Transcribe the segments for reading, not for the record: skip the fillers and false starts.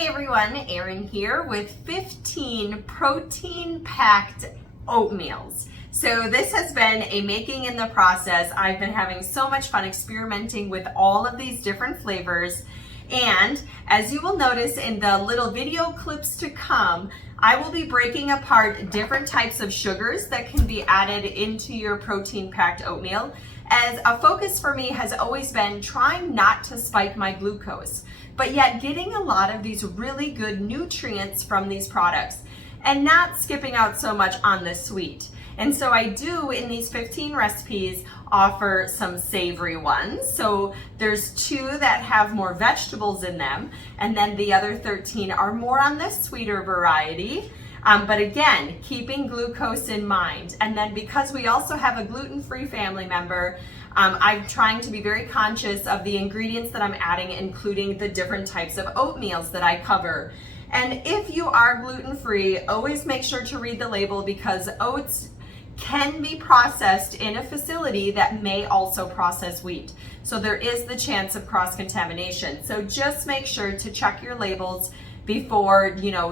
Hey everyone, Erin here with 15 protein-packed oatmeals. So this has been a making in the process. I've been having so much fun experimenting with all of these different flavors. And as you will notice in the little video clips to come, I will be breaking apart different types of sugars that can be added into your protein-packed oatmeal, as a focus for me has always been trying not to spike my glucose, but yet getting a lot of these really good nutrients from these products and not skipping out so much on the sweet. And so I do, in these 15 recipes, offer some savory ones. So there's 2 that have more vegetables in them, and then the other 13 are more on the sweeter variety. But again, keeping glucose in mind. And then because we also have a gluten-free family member, I'm trying to be very conscious of the ingredients that I'm adding, including the different types of oatmeals that I cover. And if you are gluten-free, always make sure to read the label, because oats can be processed in a facility that may also process wheat. So there is the chance of cross-contamination. So just make sure to check your labels before,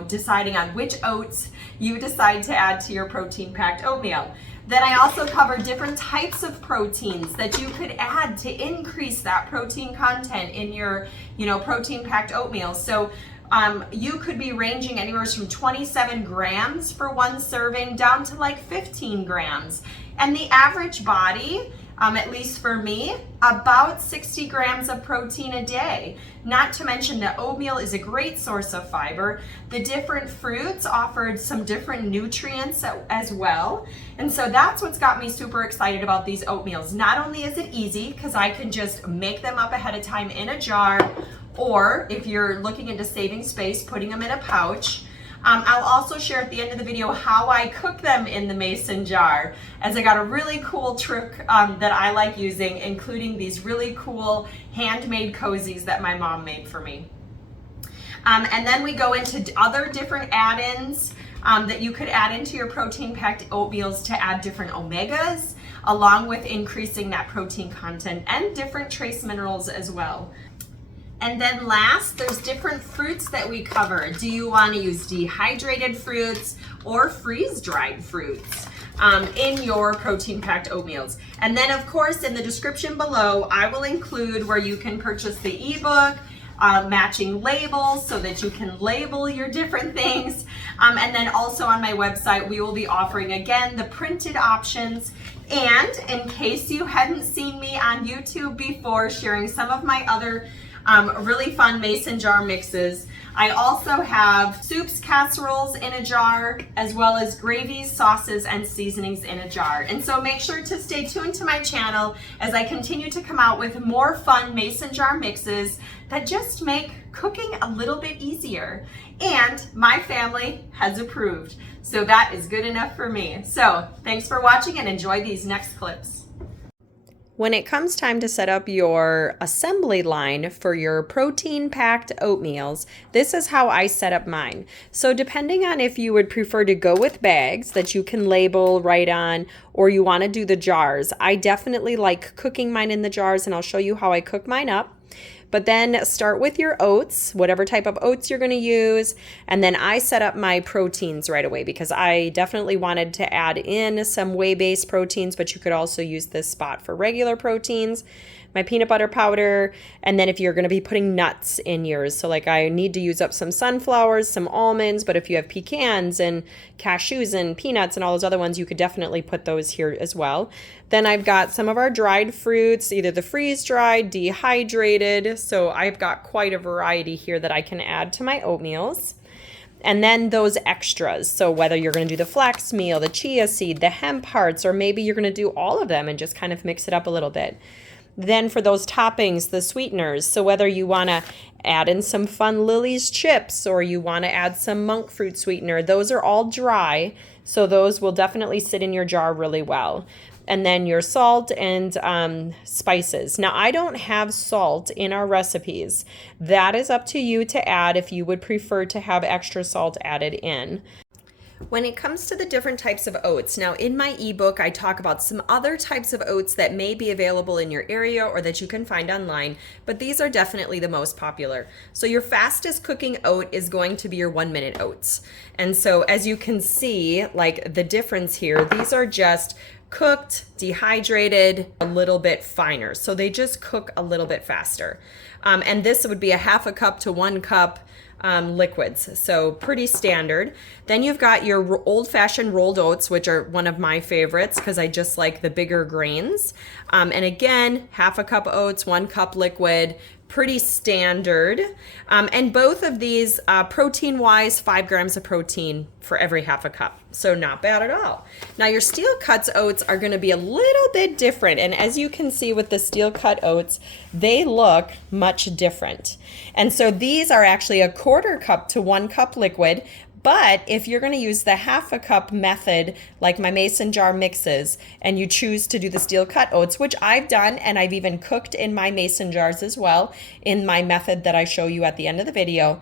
deciding on which oats you decide to add to your protein-packed oatmeal. Then I also cover different types of proteins that you could add to increase that protein content in your, protein-packed oatmeal. So you could be ranging anywhere from 27 grams for one serving down to like 15 grams. And the average body, at least for me, about 60 grams of protein a day. Not to mention that oatmeal is a great source of fiber. The different fruits offered some different nutrients as well. And so that's what's got me super excited about these oatmeals. Not only is it easy, because I can just make them up ahead of time in a jar, or if you're looking into saving space, putting them in a pouch. I'll also share at the end of the video how I cook them in the Mason jar, as I got a really cool trick that I like using, including these really cool handmade cozies that my mom made for me. And then we go into other different add-ins that you could add into your protein-packed oatmeals to add different omegas, along with increasing that protein content and different trace minerals as well. And then last, there's different fruits that we cover. Do you want to use dehydrated fruits or freeze-dried fruits in your protein-packed oatmeals? And then of course, in the description below, I will include where you can purchase the ebook, matching labels so that you can label your different things. And then also on my website, we will be offering again the printed options. And in case you hadn't seen me on YouTube before, sharing some of my other really fun Mason jar mixes, I also have soups, casseroles in a jar, as well as gravies, sauces, and seasonings in a jar. And so make sure to stay tuned to my channel as I continue to come out with more fun Mason jar mixes that just make cooking a little bit easier. And my family has approved, so that is good enough for me. So thanks for watching and enjoy these next clips. When it comes time to set up your assembly line for your protein-packed oatmeals, this is how I set up mine. So depending on if you would prefer to go with bags that you can label, write on, or you want to do the jars, I definitely like cooking mine in the jars, and I'll show you how I cook mine up. But then start with your oats, whatever type of oats you're going to use. And then I set up my proteins right away, because I definitely wanted to add in some whey-based proteins, but you could also use this spot for regular proteins. My peanut butter powder, and then if you're going to be putting nuts in yours, so like I need to use up some sunflowers, some almonds, but if you have pecans and cashews and peanuts and all those other ones, you could definitely put those here as well. Then I've got some of our dried fruits, either the freeze-dried, dehydrated, so I've got quite a variety here that I can add to my oatmeals. And then those extras, so whether you're going to do the flax meal, the chia seed, the hemp hearts, or maybe you're going to do all of them and just kind of mix it up a little bit. Then for those toppings, the sweeteners, so whether you want to add in some fun Lily's chips or you want to add some monk fruit sweetener, those are all dry, so those will definitely sit in your jar really well. And then your salt and spices. Now, I don't have salt in our recipes. That is up to you to add if you would prefer to have extra salt added in. When it comes to the different types of oats, now in my ebook, I talk about some other types of oats that may be available in your area or that you can find online, but these are definitely the most popular. So your fastest cooking oat is going to be your 1-minute oats. And so as you can see, like the difference here, these are just cooked, dehydrated, a little bit finer. So they just cook a little bit faster. And this would be a 1/2 cup to 1 cup liquids, so pretty standard. Then you've got your old-fashioned rolled oats, which are one of my favorites because I just like the bigger grains. And again, 1/2 cup oats, 1 cup liquid, pretty standard. And both of these, protein-wise, 5 grams of protein for every 1/2 cup. So not bad at all. Now your steel cuts oats are going to be a little bit different. And as you can see with the steel cut oats, they look much different. And so these are actually a 1/4 cup to 1 cup liquid. But if you're going to use the 1/2 cup method, like my Mason jar mixes, and you choose to do the steel cut oats, which I've done, and I've even cooked in my Mason jars as well, in my method that I show you at the end of the video,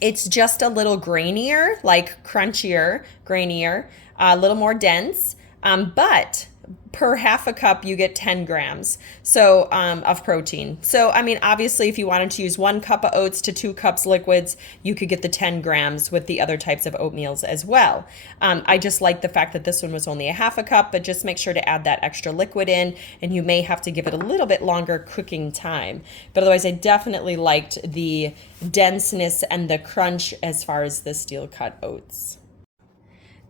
it's just a little grainier, like crunchier, grainier, a little more dense, but per 1/2 cup you get 10 grams of protein. So I mean, obviously if you wanted to use 1 cup of oats to 2 cups liquids, you could get the 10 grams with the other types of oatmeals as well. I just like the fact that this one was only a 1/2 cup, but just make sure to add that extra liquid in, and you may have to give it a little bit longer cooking time. But otherwise I definitely liked the denseness and the crunch as far as the steel cut oats.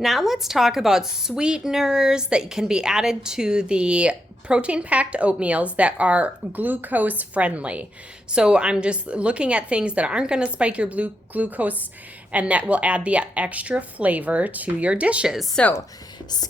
Now let's talk about sweeteners that can be added to the protein-packed oatmeals that are glucose friendly. So I'm just looking at things that aren't going to spike your glucose and that will add the extra flavor to your dishes. So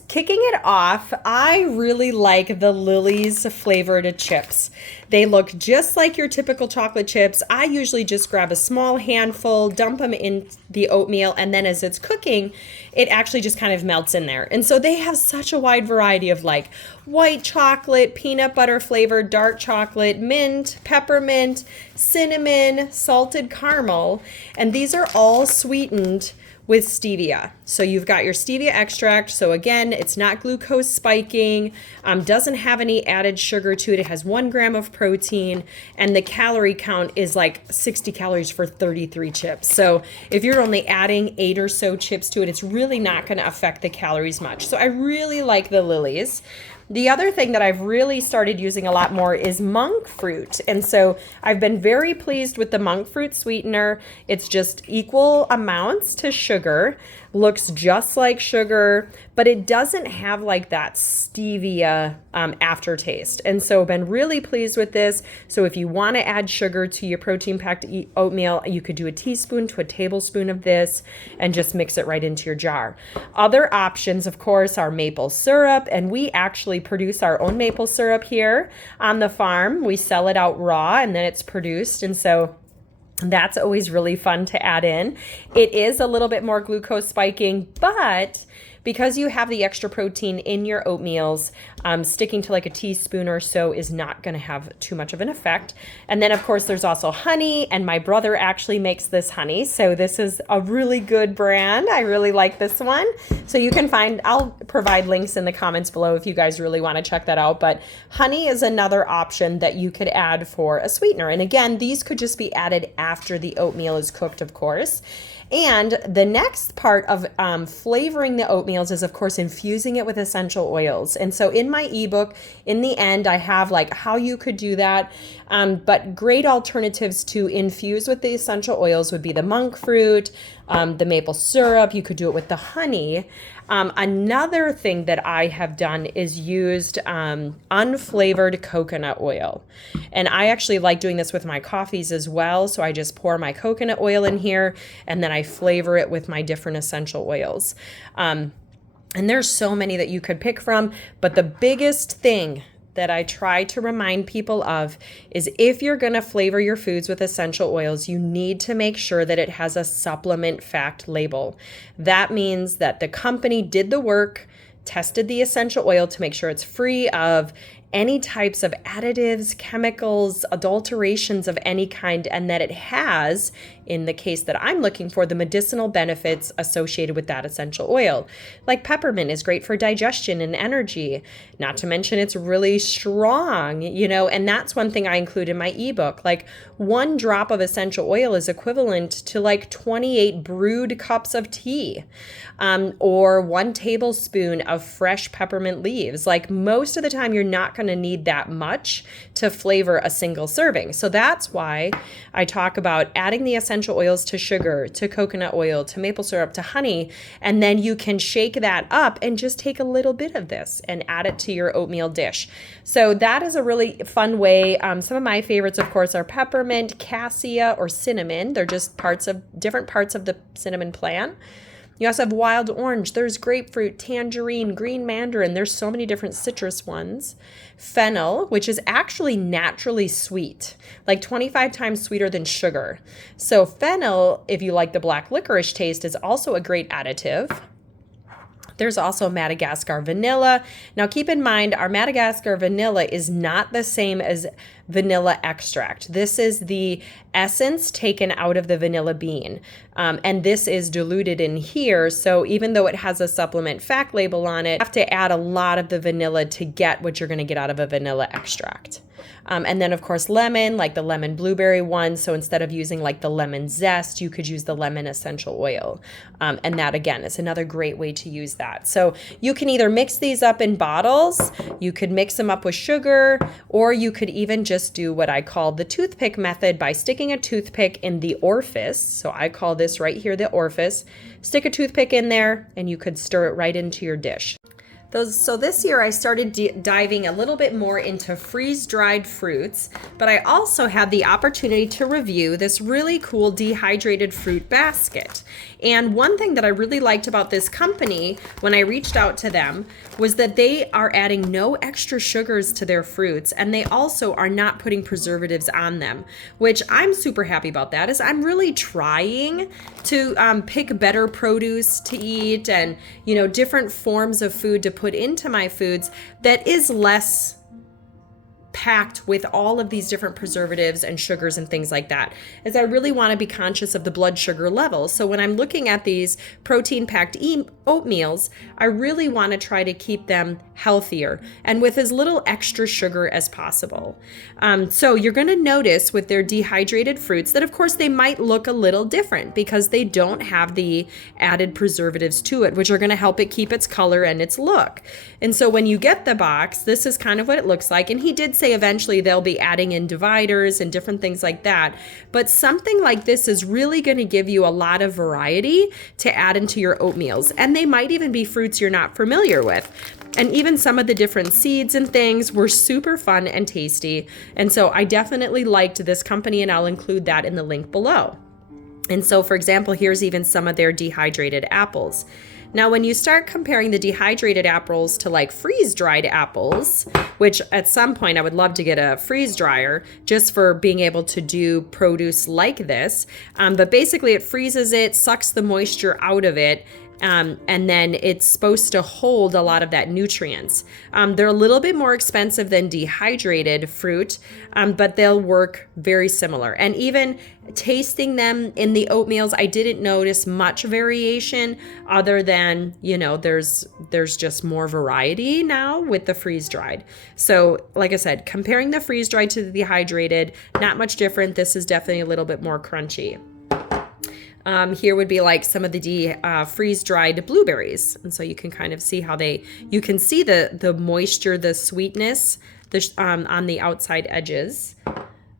kicking it off, I really like the Lily's flavored chips. They look just like your typical chocolate chips. I usually just grab a small handful, dump them in the oatmeal, and then as it's cooking, it actually just kind of melts in there. And so they have such a wide variety of like white chocolate, peanut butter flavored, dark chocolate, mint, peppermint, cinnamon, salted caramel, and these are all sweetened with stevia. So you've got your stevia extract. So again, it's not glucose spiking, doesn't have any added sugar to it. It has 1 gram of protein, and the calorie count is like 60 calories for 33 chips. So if you're only adding 8 or so chips to it, it's really not going to affect the calories much. So I really like the Lily's. The other thing that I've really started using a lot more is monk fruit. And so I've been very pleased with the monk fruit sweetener. It's just equal amounts to sugar, looks just like sugar, but it doesn't have like that stevia aftertaste. And so I've been really pleased with this. So if you want to add sugar to your protein-packed oatmeal, you could do a teaspoon to a tablespoon of this and just mix it right into your jar. Other options, of course, are maple syrup, and we actually produce our own maple syrup here on the farm. We sell it out raw and then it's produced, and so that's always really fun to add in. It is a little bit more glucose spiking, but because you have the extra protein in your oatmeals, sticking to like a teaspoon or so is not going to have too much of an effect. And then of course there's also honey, and my brother actually makes this honey. So this is a really good brand. I really like this one. So you can find, I'll provide links in the comments below if you guys really want to check that out. But honey is another option that you could add for a sweetener. And again, these could just be added after the oatmeal is cooked, of course. And the next part of flavoring the oatmeals is, of course, infusing it with essential oils. And so in my ebook, in the end, I have like how you could do that. But great alternatives to infuse with the essential oils would be the monk fruit, the maple syrup. You could do it with the honey. Another thing that I have done is used unflavored coconut oil. And I actually like doing this with my coffees as well. So I just pour my coconut oil in here and then I flavor it with my different essential oils. And there's so many that you could pick from, but the biggest thing that I try to remind people of is if you're going to flavor your foods with essential oils, you need to make sure that it has a supplement fact label. That means that the company did the work, tested the essential oil to make sure it's free of any types of additives, chemicals, adulterations of any kind, and that it has in the case that I'm looking for, the medicinal benefits associated with that essential oil. Like peppermint is great for digestion and energy, not to mention it's really strong, and that's one thing I include in my ebook. Like 1 drop of essential oil is equivalent to like 28 brewed cups of tea, or 1 tablespoon of fresh peppermint leaves. Like most of the time, you're not going to need that much to flavor a single serving. So that's why I talk about adding the essential oils to sugar, to coconut oil, to maple syrup, to honey, and then you can shake that up and just take a little bit of this and add it to your oatmeal dish. So that is a really fun way. Some of my favorites, of course, are peppermint, cassia, or cinnamon. They're just different parts of the cinnamon plant. You also have wild orange. There's grapefruit, tangerine, green mandarin. There's so many different citrus ones. Fennel, which is actually naturally sweet, like 25 times sweeter than sugar. So fennel, if you like the black licorice taste, is also a great additive. There's also Madagascar vanilla. Now keep in mind, our Madagascar vanilla is not the same as vanilla extract. This is the essence taken out of the vanilla bean. And this is diluted in here. So even though it has a supplement fact label on it, you have to add a lot of the vanilla to get what you're going to get out of a vanilla extract. And then of course lemon, like the lemon blueberry one. So instead of using like the lemon zest, you could use the lemon essential oil. And that again is another great way to use that. So you can either mix these up in bottles, you could mix them up with sugar, or you could even just do what I call the toothpick method by sticking a toothpick in the orifice. So I call this right here the orifice. Stick a toothpick in there and you could stir it right into your dish. So this year I started diving a little bit more into freeze-dried fruits, but I also had the opportunity to review this really cool dehydrated fruit basket. And one thing that I really liked about this company when I reached out to them was that they are adding no extra sugars to their fruits, and they also are not putting preservatives on them, which I'm super happy about. That is, I'm really trying to pick better produce to eat and, different forms of food to put into my foods that is less packed with all of these different preservatives and sugars and things like that, as I really want to be conscious of the blood sugar levels. So when I'm looking at these protein-packed oatmeals, I really want to try to keep them healthier and with as little extra sugar as possible. So you're going to notice with their dehydrated fruits that, of course, they might look a little different because they don't have the added preservatives to it, which are going to help it keep its color and its look. And so when you get the box, this is kind of what it looks like. And he did say eventually they'll be adding in dividers and different things like that. But something like this is really going to give you a lot of variety to add into your oatmeals. And they might even be fruits you're not familiar with. And even some of the different seeds and things were super fun and tasty. And so I definitely liked this company, and I'll include that in the link below. And so, for example, here's even some of their dehydrated apples. Now, when you start comparing the dehydrated apples to like freeze-dried apples, which at some point I would love to get a freeze dryer just for being able to do produce like this. But basically it freezes it, sucks the moisture out of it, and then it's supposed to hold a lot of that nutrients. They're a little bit more expensive than dehydrated fruit, but they'll work very similar. And even tasting them in the oatmeals, I didn't notice much variation other than, there's just more variety now with the freeze-dried. So like I said, comparing the freeze-dried to the dehydrated, not much different. This is definitely a little bit more crunchy. Here would be like some of the freeze-dried blueberries. And so you can kind of see how you can see the moisture, the sweetness on the outside edges.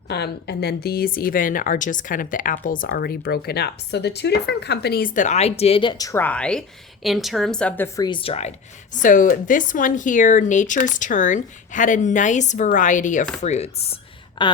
And then these even are just kind of the apples already broken up. So the two different companies that I did try in terms of the freeze-dried. So this one here, Nature's Turn, had a nice variety of fruits.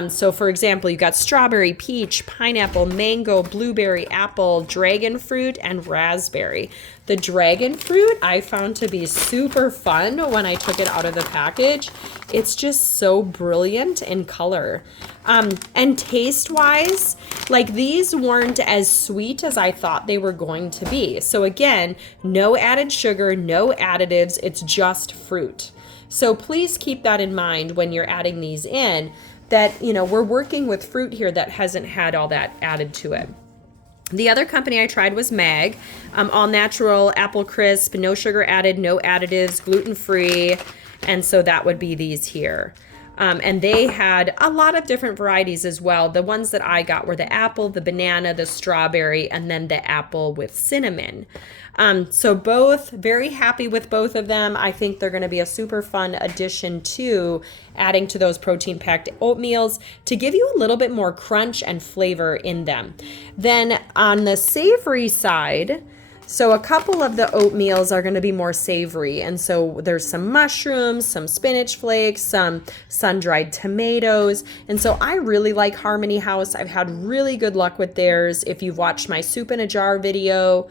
So for example, you got strawberry, peach, pineapple, mango, blueberry, apple, dragon fruit, and raspberry. The dragon fruit I found to be super fun when I took it out of the package. It's just so brilliant in color. And taste-wise, like these weren't as sweet as I thought they were going to be. So again, no added sugar, no additives, it's just fruit. So please keep that in mind when you're adding these in, that, we're working with fruit here that hasn't had all that added to it. The other company I tried was Mag, all natural, apple crisp, no sugar added, no additives, gluten-free. And so that would be these here. And they had a lot of different varieties as well. The ones that I got were the apple, the banana, the strawberry, and then the apple with cinnamon. So both, very happy with both of them. I think they're going to be a super fun addition to adding to those protein-packed oatmeals to give you a little bit more crunch and flavor in them. Then on the savory side, so a couple of the oatmeals are going to be more savory. And so there's some mushrooms, some spinach flakes, some sun-dried tomatoes. And so I really like Harmony House. I've had really good luck with theirs. If you've watched my soup in a jar video,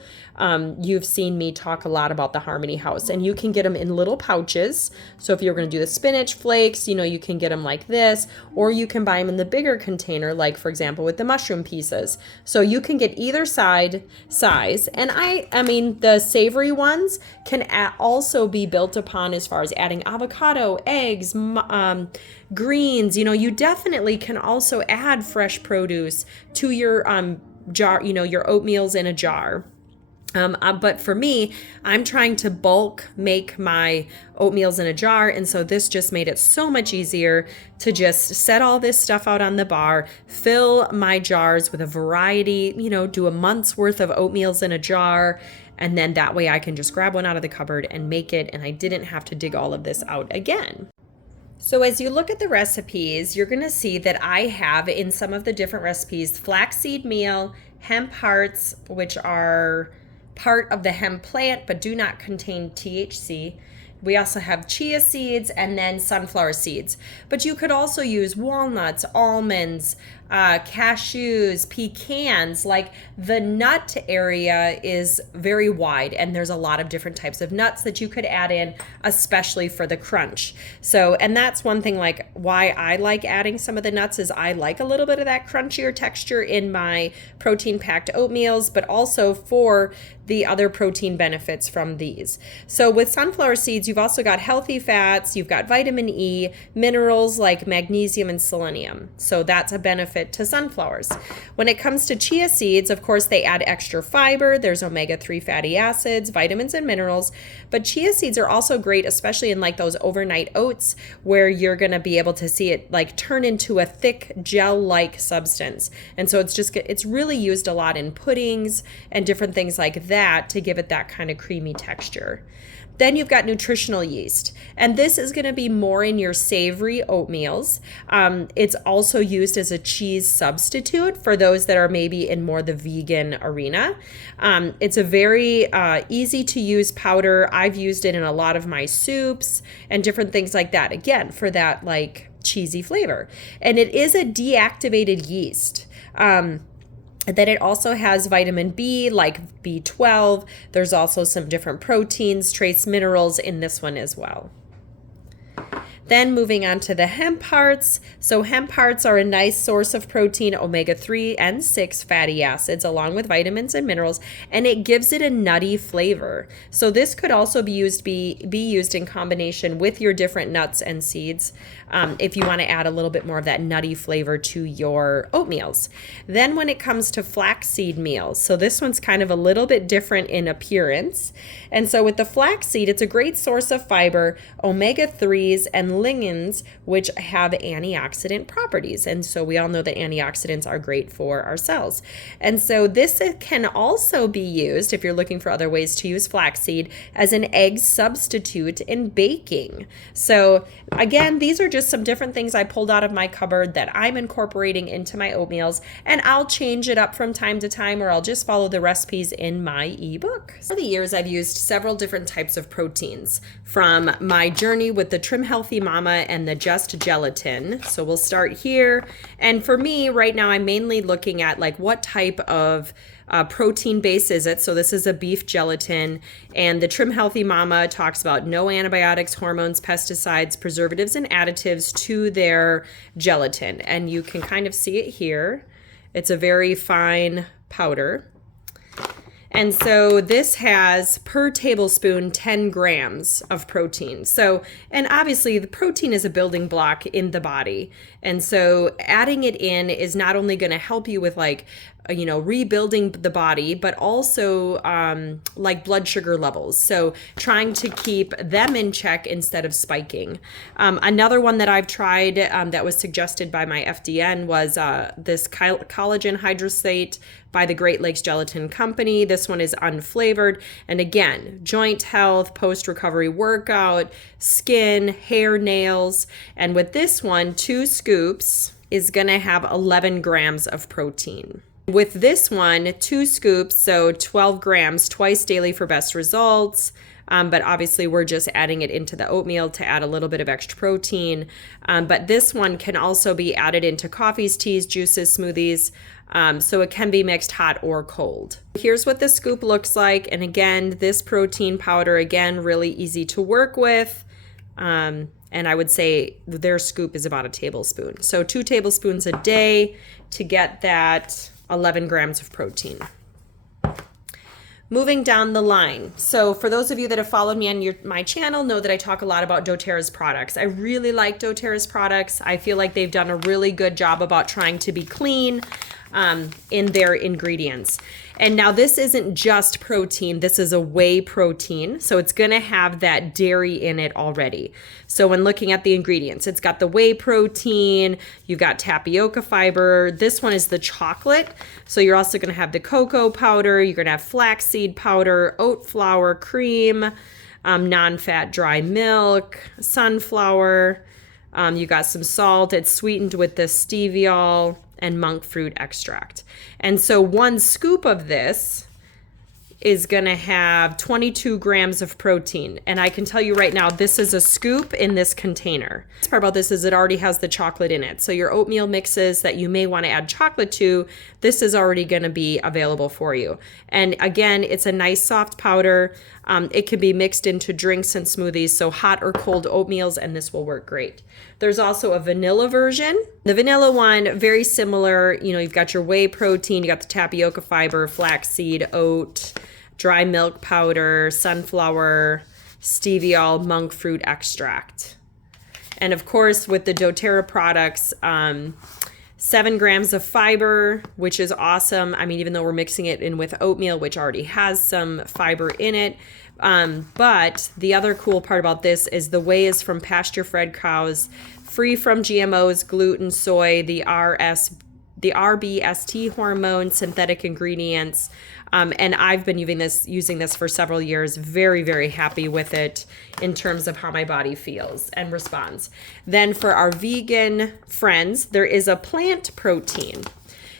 you've seen me talk a lot about the Harmony House, and you can get them in little pouches. So if you're going to do the spinach flakes, you know, you can get them like this, or you can buy them in the bigger container, like for example with the mushroom pieces. So you can get either size. And I mean, the savory ones can also be built upon as far as adding avocado, eggs, greens. You know, you definitely can also add fresh produce to your jar, you know, your oatmeals in a jar. But for me, I'm trying to bulk make my oatmeals in a jar. And so this just made it so much easier to just set all this stuff out on the bar, fill my jars with a variety, you know, do a month's worth of oatmeals in a jar. And then that way I can just grab one out of the cupboard and make it. And I didn't have to dig all of this out again. So as you look at the recipes, you're going to see that I have in some of the different recipes, flaxseed meal, hemp hearts, which are part of the hemp plant but do not contain THC. We also have chia seeds and then sunflower seeds. But you could also use walnuts, almonds, cashews, pecans. Like the nut area is very wide, and there's a lot of different types of nuts that you could add in, especially for the crunch. So, and that's one thing like why I like adding some of the nuts is I like a little bit of that crunchier texture in my protein-packed oatmeals, but also for the other protein benefits from these. So with sunflower seeds, you've also got healthy fats, you've got vitamin E, minerals like magnesium and selenium. So that's a benefit to sunflowers. When it comes to chia seeds, of course, they add extra fiber. There's omega-3 fatty acids, vitamins and minerals. But chia seeds are also great, especially in like those overnight oats where you're going to be able to see it like turn into a thick gel-like substance. And so it's really used a lot in puddings and different things like that to give it that kind of creamy texture. Then you've got nutritional yeast, and this is going to be more in your savory oatmeals. It's also used as a cheese substitute for those that are maybe in more the vegan arena. It's a very easy to use powder. I've used it in a lot of my soups and different things like that, again, for that like cheesy flavor. And it is a deactivated yeast. Then it also has vitamin B, like B12. There's also some different proteins, trace minerals in this one as well. Then moving on to the hemp hearts. So hemp hearts are a nice source of protein, omega-3 and 6 fatty acids, along with vitamins and minerals, and it gives it a nutty flavor. So this could also be used in combination with your different nuts and seeds if you want to add a little bit more of that nutty flavor to your oatmeals. Then when it comes to flaxseed meals, so this one's kind of a little bit different in appearance. And so with the flaxseed, it's a great source of fiber, omega-3s and lignans, which have antioxidant properties. And so we all know that antioxidants are great for our cells. And so this can also be used, if you're looking for other ways to use flaxseed, as an egg substitute in baking. So again, these are just some different things I pulled out of my cupboard that I'm incorporating into my oatmeals, and I'll change it up from time to time, or I'll just follow the recipes in my ebook. Over the years, I've used several different types of proteins from my journey with the Trim Healthy Mama and the Just Gelatin. So we'll start here. And for me right now, I'm mainly looking at like what type of protein base is it. So this is a beef gelatin, and the Trim Healthy Mama talks about no antibiotics, hormones, pesticides, preservatives, and additives to their gelatin. And you can kind of see it here. It's a very fine powder. And so this has per tablespoon 10 grams of protein. So, and obviously the protein is a building block in the body. And so adding it in is not only going to help you with like rebuilding the body, but also like blood sugar levels. So trying to keep them in check instead of spiking. Another one that I've tried that was suggested by my FDN was this collagen hydrosate by the Great Lakes Gelatin Company. This one is unflavored. And again, joint health, post-recovery workout, skin, hair, nails. And with this one, 2 scoops is gonna have 11 grams of protein. With this one, 2 scoops, so 12 grams twice daily for best results. But obviously we're just adding it into the oatmeal to add a little bit of extra protein. But this one can also be added into coffees, teas, juices, smoothies. So it can be mixed hot or cold. Here's what the scoop looks like. And again, this protein powder, again, really easy to work with. And I would say their scoop is about a tablespoon. So 2 tablespoons a day to get that 11 grams of protein. Moving down the line. So for those of you that have followed me on my channel know that I talk a lot about doTERRA's products. I really like doTERRA's products. I feel like they've done a really good job about trying to be clean in their ingredients. And now this isn't just protein, this is a whey protein. So it's gonna have that dairy in it already. So when looking at the ingredients, it's got the whey protein, you've got tapioca fiber. This one is the chocolate. So you're also gonna have the cocoa powder, you're gonna have flaxseed powder, oat flour, cream, non-fat dry milk, sunflower. You got some salt, it's sweetened with the steviol and monk fruit extract. And so 1 scoop of this is gonna have 22 grams of protein. And I can tell you right now, this is a scoop in this container. The part about this is it already has the chocolate in it. So your oatmeal mixes that you may wanna add chocolate to, this is already gonna be available for you. And again, it's a nice soft powder. It can be mixed into drinks and smoothies, so hot or cold oatmeals, and this will work great. There's also a vanilla version. The vanilla one, very similar. You've got your whey protein, you got the tapioca fiber, flaxseed, oat, dry milk powder, sunflower, steviol, monk fruit extract. And of course, with the doTERRA products, 7 grams of fiber, which is awesome. I mean, even though we're mixing it in with oatmeal, which already has some fiber in it. But the other cool part about this is the whey is from pasture-fed cows, free from GMOs, gluten, soy, the RBST hormone, synthetic ingredients. And I've been using this for several years. Very, very happy with it in terms of how my body feels and responds. Then for our vegan friends, there is a plant protein.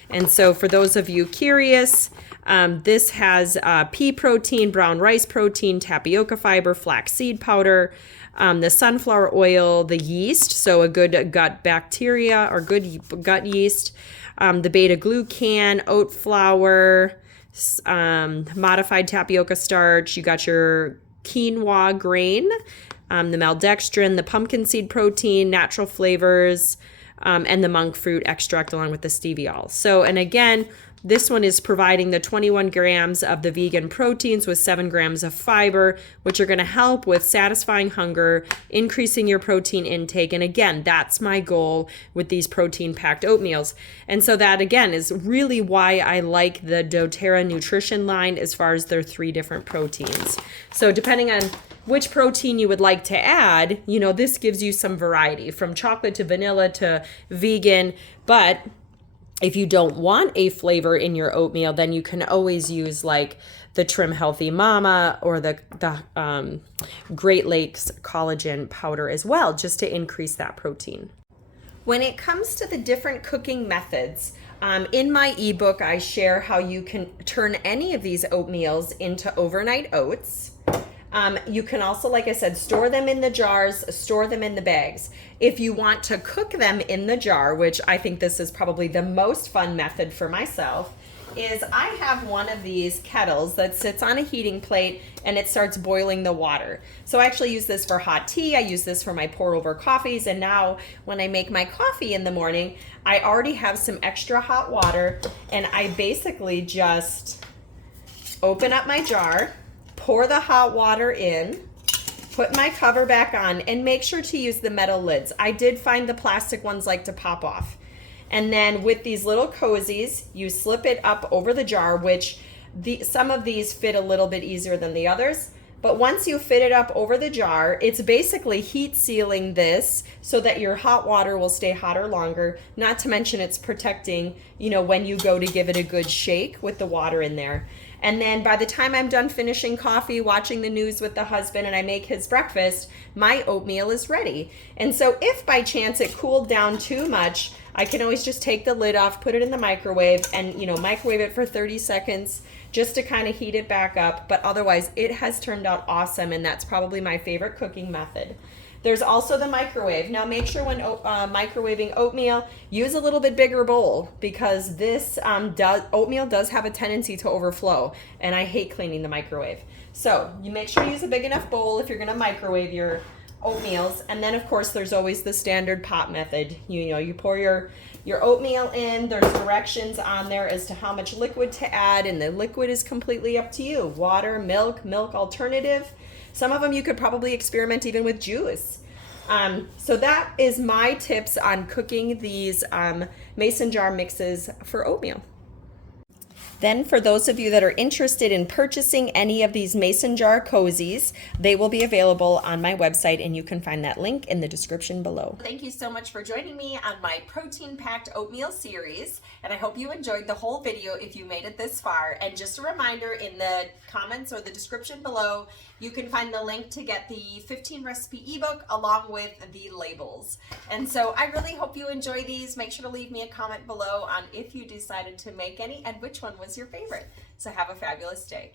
And so for those of you curious, this has pea protein, brown rice protein, tapioca fiber, flaxseed powder, the sunflower oil, the yeast, so a good gut bacteria or good gut yeast, the beta glucan, oat flour, modified tapioca starch. You got your quinoa grain, the maltodextrin, the pumpkin seed protein, natural flavors, and the monk fruit extract along with the steviol. So, and again, this one is providing the 21 grams of the vegan proteins with 7 grams of fiber, which are going to help with satisfying hunger, increasing your protein intake. And again, that's my goal with these protein-packed oatmeals. And so that, again, is really why I like the doTERRA nutrition line as far as their 3 different proteins. So depending on which protein you would like to add, this gives you some variety from chocolate to vanilla to vegan. But if you don't want a flavor in your oatmeal, then you can always use like the Trim Healthy Mama or the Great Lakes collagen powder as well, just to increase that protein. When it comes to the different cooking methods, in my ebook, I share how you can turn any of these oatmeals into overnight oats. You can also, like I said, store them in the jars, store them in the bags. If you want to cook them in the jar, which I think this is probably the most fun method for myself, is I have one of these kettles that sits on a heating plate and it starts boiling the water. So I actually use this for hot tea. I use this for my pour over coffees. And now when I make my coffee in the morning, I already have some extra hot water and I basically just open up my jar, pour the hot water in, put my cover back on, and make sure to use the metal lids. I did find the plastic ones like to pop off. And then with these little cozies, you slip it up over the jar, which some of these fit a little bit easier than the others. But once you fit it up over the jar, it's basically heat sealing this so that your hot water will stay hotter longer. Not to mention it's protecting, when you go to give it a good shake with the water in there. And then by the time I'm done finishing coffee, watching the news with the husband, and I make his breakfast, my oatmeal is ready. And so if by chance it cooled down too much, I can always just take the lid off, put it in the microwave, and microwave it for 30 seconds just to kind of heat it back up. But otherwise, it has turned out awesome, and that's probably my favorite cooking method. There's also the microwave. Now make sure when microwaving oatmeal, use a little bit bigger bowl, because this oatmeal does have a tendency to overflow, and I hate cleaning the microwave. So you make sure you use a big enough bowl if you're gonna microwave your oatmeals. And then of course there's always the standard pot method. You pour your oatmeal in. There's directions on there as to how much liquid to add, and the liquid is completely up to you. Water, milk alternative. Some of them you could probably experiment even with juice. So that is my tips on cooking these mason jar mixes for oatmeal. Then for those of you that are interested in purchasing any of these Mason Jar Koozies, they will be available on my website, and you can find that link in the description below. Thank you so much for joining me on my protein-packed oatmeal series, and I hope you enjoyed the whole video if you made it this far. And just a reminder, in the comments or the description below, you can find the link to get the 15 recipe ebook along with the labels. And so I really hope you enjoy these. Make sure to leave me a comment below on if you decided to make any and which one was your favorite. So have a fabulous day.